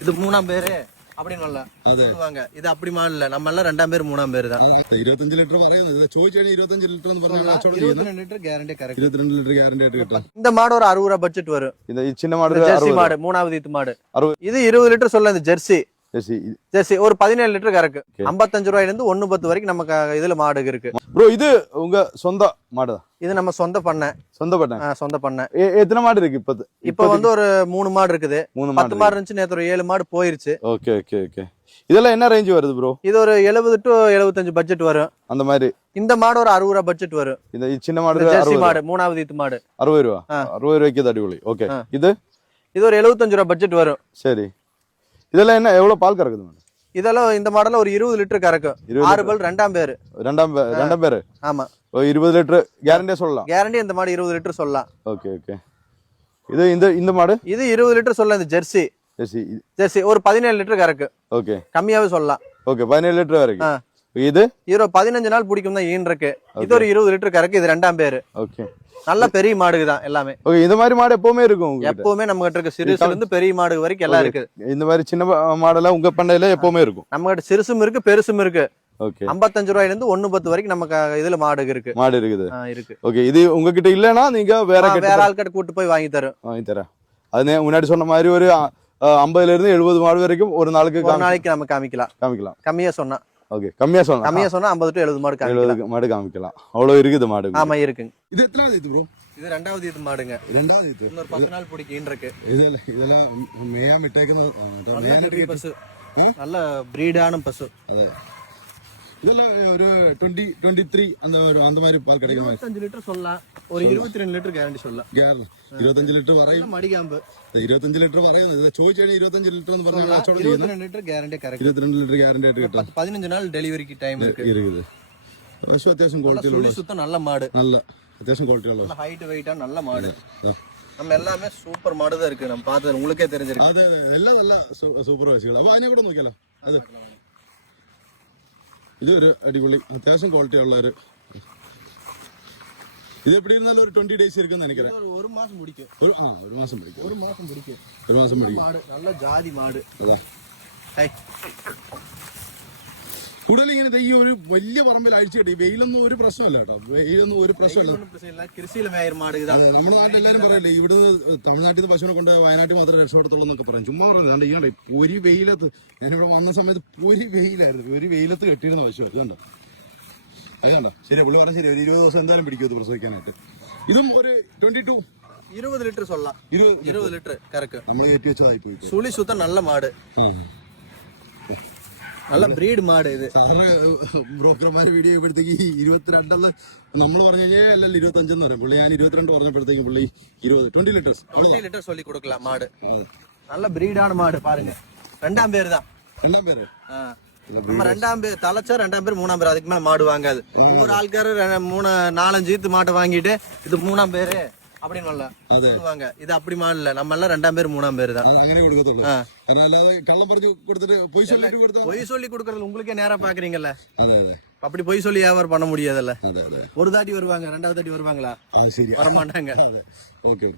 இது மூணாம் பேரு அப்படின்னு അതെ. சொல்லுவாங்க இது அப்படி மாடல நம்ம எல்லாம் ரெண்டாம் பேர் மூணாம் பேர் தான் ഇരുപത്തഞ്ച് ലിറ്റർ പറയുന്നത് ഇത് ചോദിച്ചാൽ ഇരുപത്തഞ്ച് ലിറ്റർ എന്ന് പറഞ്ഞാൽ കച്ചവടം ചെയ്യുന്നത് இருபத்தி ரெண்டு லிட்டர் கேரண்டி கரெக்ட் ഇരുപത്തിരണ്ട് ലിറ്റർ ഗ്യാരണ്ടി ആയിട്ട് കിട്ടാം இந்த மாடு ஒரு அறுபது ரூபா பட்ஜெட் வரும் இந்த சின்ன மாடு ஜெர்சி அறுபது மாடு மூணாவது ஈத்து மாடு அறுபது. இது இருபது லிட்டர் சொல்ல இந்த ஜெர்சி ஜெர்சி ஜெர்சி ஒரு பதினேழு லிட்டர் கறக்கு Okay. ஐம்பத்தஞ்சு ரூபாயில இருந்து ஒண்ணு பத்து வரைக்கும் நமக்கு இதுல மாடு இருக்கு ப்ரோ இது உங்க சொந்த மாடு தான் இது நம்ம சொந்த பண்ணை. சொந்த ஆ, சொந்த பண்ணை. எத்தனை மாடு இருக்கு இப்ப இப்ப வந்து ஒரு மூணு மாடு இருக்குது. மூணு பத்து மாடு இருந்துச்சு நேத்து ஒரு ஏழு மாடு போயிருச்சு. Okay okay okay. இதெல்லாம் என்ன ரேஞ்ச் வருது ப்ரோ இது ஒரு எழுபது டு எழுபத்தஞ்சு பட்ஜெட் வரும். அந்த மாதிரி. இந்த மாடு ஒரு அறுபது ரூபா பட்ஜெட் வரும். இந்த சின்ன மாடு ஜெர்சி மாடு மூணாவது ஈத்து மாடு. அறுபது ரூபா. அறுபது ரூபாய்க்கு இது அடிப்பொலி ஓகே. இது? இது ஒரு எழுபத்தஞ்சு ரூபா பட்ஜெட் வரும். சரி. இதெல்லாம் என்ன எவ்வளவு பால் கறக்குது மேடம்? இதெல்லாம் இந்த மாடல ஒரு இருபது லிட்டர் கறக்கும். ஆறு பல் ரெண்டாம் பேரு. ரெண்டாம் ரெண்டாம் பேரு? ஆமா. இருபது லிட்டர் கேரண்டியா சொல்லலாம். கேரண்டி இந்த மாடு இருபது லிட்டர் சொல்லலாம். ஓகே ஓகே இது இந்த இந்த மாடு? இது இருபது லிட்டர் சொல்லலாம் இந்த ஜெர்சி. ஜெர்சி ஜெர்சி ஒரு பதினேழு லிட்டர் கறக்கு. ஓகே கம்மியாவே சொல்லலாம். ஓகே பதினேழு லிட்டர். வரைக்கும் இது? ஒரு பதினஞ்சு நாள் பிடிக்கும் தான் ஈன் இருக்கு. இது ஒரு இருபது லிட்டர் கறக்கு இது ரெண்டாம் பேரு. ஓகே நல்ல பெரிய மாடுக்கு தான் எல்லாமே. ஓகே இந்த மாதிரி மாடு எப்பவுமே இருக்கும் எப்பவுமே நம்ம கிட்ட இருக்கு சிறுசுல இருந்து பெரிய மாடு வரைக்கும் எல்லாம் இருக்கு. இந்த மாதிரி சின்ன மாடெல்லாம் உங்க பண்ணையில எப்பவுமே இருக்கும். நம்ம கிட்ட சிறுசும் இருக்கு பெருசும் இருக்கு. ஓகே ஐம்பத்தஞ்சு ரூபாயில இருந்து ஒண்ணு பத்து வரைக்கும் நமக்கு இதுல மாடு இருக்கு மாடு இருக்குது ஆ, இருக்கு ஓகே இது உங்ககிட்ட இல்லைன்னா நீங்க வேற ஆ, கிட்ட வேற ஆள்கிட்ட கூட்டு போய் வாங்கி தரும் வாங்கி தரேன் அது நே- முன்னாடி சொன்ன மாதிரி ஒரு ஐம்பதுல இருந்து எழுபது மாடு வரைக்கும் ஒரு நாளுக்கு ஒரு காமி- நாளைக்கு நம்ம காமிக்கலாம் காமிக்கலாம் கம்மியா சொன்னா ஓகே கம்மியா சொல்லலாம் கம்மியா சொன்னா ஐம்பது டு எழுபது மாடு காமிக்கலாம் எழுபது மாடு காமிக்கலாம் அவ்வளவு இருக்குது மாடு ஆமா இருக்குங்க ഇത് എത്രാമത് ഇത് ബ്രോ இது ரெண்டாவது இது மாடுங்க രണ്ടാമത് ഇത് இன்னொரு பத்து நாள் பிடிக்கும் இருக்கு ഇതല്ല ഇതെല്ലാം മേയാൻ ഇട്ടേക്കുന്നത് ആ, കേട്ടോ. நல்ல മേയാൻ பெரிய ഇട്ട് பசு ஆ? நல்ல பிரீடான பசு അതെ ഇതെല്ലാം ഒരു ട്വന്റി ട്വന്റി ത്രീ അന്ത ഒരു അന്ത മാതിരി പാൽ കിടക്കുന്ന இருபத்தஞ்சு லிட்டர் சொல்லலாம் ஒரு இருபத்தி ரெண்டு லிட்டர் கேரண்டி சொல்லலாம் കേരളം ഇരുപത്തഞ്ച് ലിറ്റർ പറയും நல்ல മടികാമ്പ് ഇരുപത്തഞ്ച് ലിറ്റർ പറയുന്നത് ഇത് ചോദിച്ചാൽ ഇരുപത്തഞ്ച് ലിറ്റർ എന്ന് പറഞ്ഞാൽ കച്ചവടം இருபத்தி ചെയ്യുന്നത് ரெண்டு லிட்டர் கேரண்டி கரெக்ட் ഇരുപത്തിരണ്ട് ലിറ്റർ ഗ്യാരണ്ടി ആയിട്ട് കിട്ടും பத்து பதினஞ்சு நாள் டெலிவரிக்கு டைம் இருக்கு இருக்குது പശു അത്യാവശ്യം ക്വാളിറ്റിയുള്ള சுழி சுத்தம் நல்ல மாடு നല്ല അത്യാവശ്യം ക്വാളിറ്റിയുള്ള நல்ல ஹைட் வெயிட்டா நல்ல மாடு நம்ம எல்லாமே சூப்பர் மாடு தான் இருக்கு நம்ம பார்த்தது உங்களுக்கே தெரிஞ்சிருக்கு അതെ അതെ എല്ലാം നല്ല സൂപ്പർ പശുകൾ അപ്പൊ അതിനെ കൂടെ നോക്കിയല്ലോ അത് ഇതൊരു അടിപൊളി അത്യാവശ്യം ക്വാളിറ്റി ഉള്ള ഒരു ഇത് എപ്പടി ഇരുന്നാലും ഒരു ട്വന്റി ഡേയ്സ് ഇരിക്കുന്ന എനിക്കറിയാം. ഒരു മാസം പിടിക്കും. ഒരു മാസം പിടിക്കും. നല്ല ജാതി മാട്. അതാ. കൂടുതൽ ഇങ്ങനെ ദേ ഈ ഒരു വലിയ പറമ്പിൽ അഴിച്ചു കിട്ടി വെയിലൊന്നും ഒരു പ്രശ്നമില്ല കേട്ടോ വെയിലൊന്നും ഒരു പ്രശ്നമില്ല ஒண்ணும் பிரச்சனை இல்ல கிருஷியில மேயிற மாடு தான் അതെ നമ്മുടെ നാട്ടിൽ എല്ലാവരും പറയല്ലേ ഇവിടെ തമിഴ്നാട്ടിൽ നിന്ന് പശുവിനെ കൊണ്ട് വയനാട്ടിൽ മാത്രമേ രക്ഷപ്പെടുത്തുള്ളൂ എന്നൊക്കെ പറയും ചുമ്മാ പറഞ്ഞു കണ്ട് ഇയാളെ പൊരി വെയിലത്ത് ഞാനിവിടെ വന്ന സമയത്ത് പൊരി വെയിലായിരുന്നു ഒരു വെയിലത്ത് കെട്ടിയിരുന്ന പശു അത് കണ്ടോ അത് കണ്ടോ ശരി പുള്ളി പറഞ്ഞ ശരി ഒരു ഇരുപത് ദിവസം എന്തായാലും പിടിക്കും ഇത് പ്രസവിക്കാനായിട്ട് ഇതും ഒരു ട്വന്റി ടു இருபது லிட்டர் சொல்லலாம் ഇരുപത് இருபது லிட்டர் கறக்கு നമ്മൾ കയറ്റി വെച്ചതായി പോയി ഇപ്പൊ. சுழி சுத்தம் நல்ல மாடு ആ. நல்ல பிரீடு மாடு இது സാറ് ബ്രോക്കർമാർ വീഡിയോ ചെയ്യുമ്പോഴത്തേക്ക് ഈ ഇരുപത്തിരണ്ടെന്ന് നമ്മൾ പറഞ്ഞു കഴിഞ്ഞാൽ അല്ലല്ല ഇരുപത്തഞ്ചെന്ന് പറയും പുള്ളി ഞാൻ ഇരുപത്തിരണ്ട് പറഞ്ഞപ്പോഴത്തേക്കും പുള്ളി ഇരുപത് ട്വന്റി ലിറ്റേഴ്സ് டுவெண்ட்டி லிட்டர் சொல்லி கொடுக்கலாம் மாடு நல்ல பிரீடான மாடு பாருங்க ரெண்டாம் பேர் தான் രണ്ടാം പേര് ஆ. நம்ம ரெண்டாம் பேர் தலைச்சா ரெண்டாம் பேர் மூணாம் பேர் அதுக்கு மேல மாடு வாங்காது ஒவ்வொரு ஆள்காரர் ரெ- மூணு நாலஞ்சு ஈத்து மாட்டை வாங்கிட்டு இது மூணாம் பேரு அப்படின்னு வரல சொல்லுவாங்க இது அப்படி மாடு இல்ல நம்ம எல்லாம் ரெண்டாம் பேர் மூணாம் பேர் தான் അത് അങ്ങനെ കൊടുക്കത്തുള്ളൂ ആ. കാരണം അല്ലാതെ കള്ളം പറഞ്ഞു കൊടുത്തിട്ട് പോയി ചൊല്ലിട്ട് കൊടുത്താൽ பொய் சொல்லி கொடுக்கறது உங்களுக்கே நேரா பாக்குறீங்கல்ல അതെ അതെ அப்படி பொய் சொல்லி வியாபாரம் பண்ண முடியாதுல்ல അതെ അതെ ஒரு தாட்டி வருவாங்க ரெண்டாவது தாட்டி வருவாங்களா ആ ശരി வரமாட்டாங்க അതെ ഓക്കെ